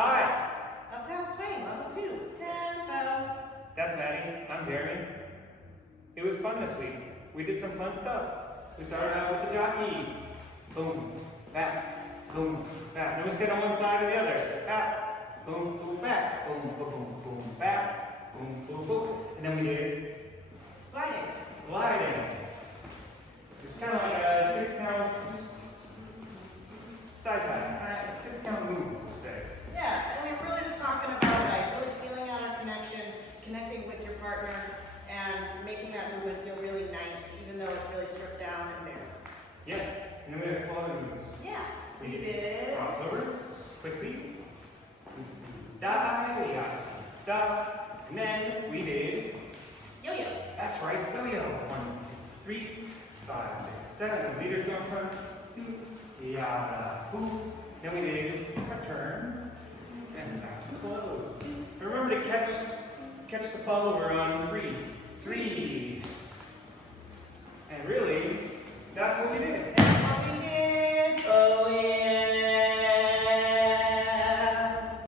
Hi! Uptown Swing, level 2, tempo. That's Maddie. I'm Jeremy. It was fun this week. We did some fun stuff. We started out with the jockey. Boom, back, boom, back. Then we stayed on one side or the other. Back, boom, boom, back, boom, boom, boom, boom, back, boom, boom, boom. And then we did Gliding. gliding. It's kind of like a 6-count side pass, 6-count move, we'll say. Yeah, and we were really just talking about like really feeling out our connection, connecting with your partner, and making that movement feel really nice, even though it's really stripped down and bare. Yeah, and then we had a couple other moves. Yeah, We we did did. crossovers, quick beat, da, da, da, and then we did Yo-yo. that's right, yo-yo. 1, 2, 3, 5, 6, 7. The leaders go in front. Yada, hoo. Then we did a turn and back to close. Remember to catch the follower on 3. 3.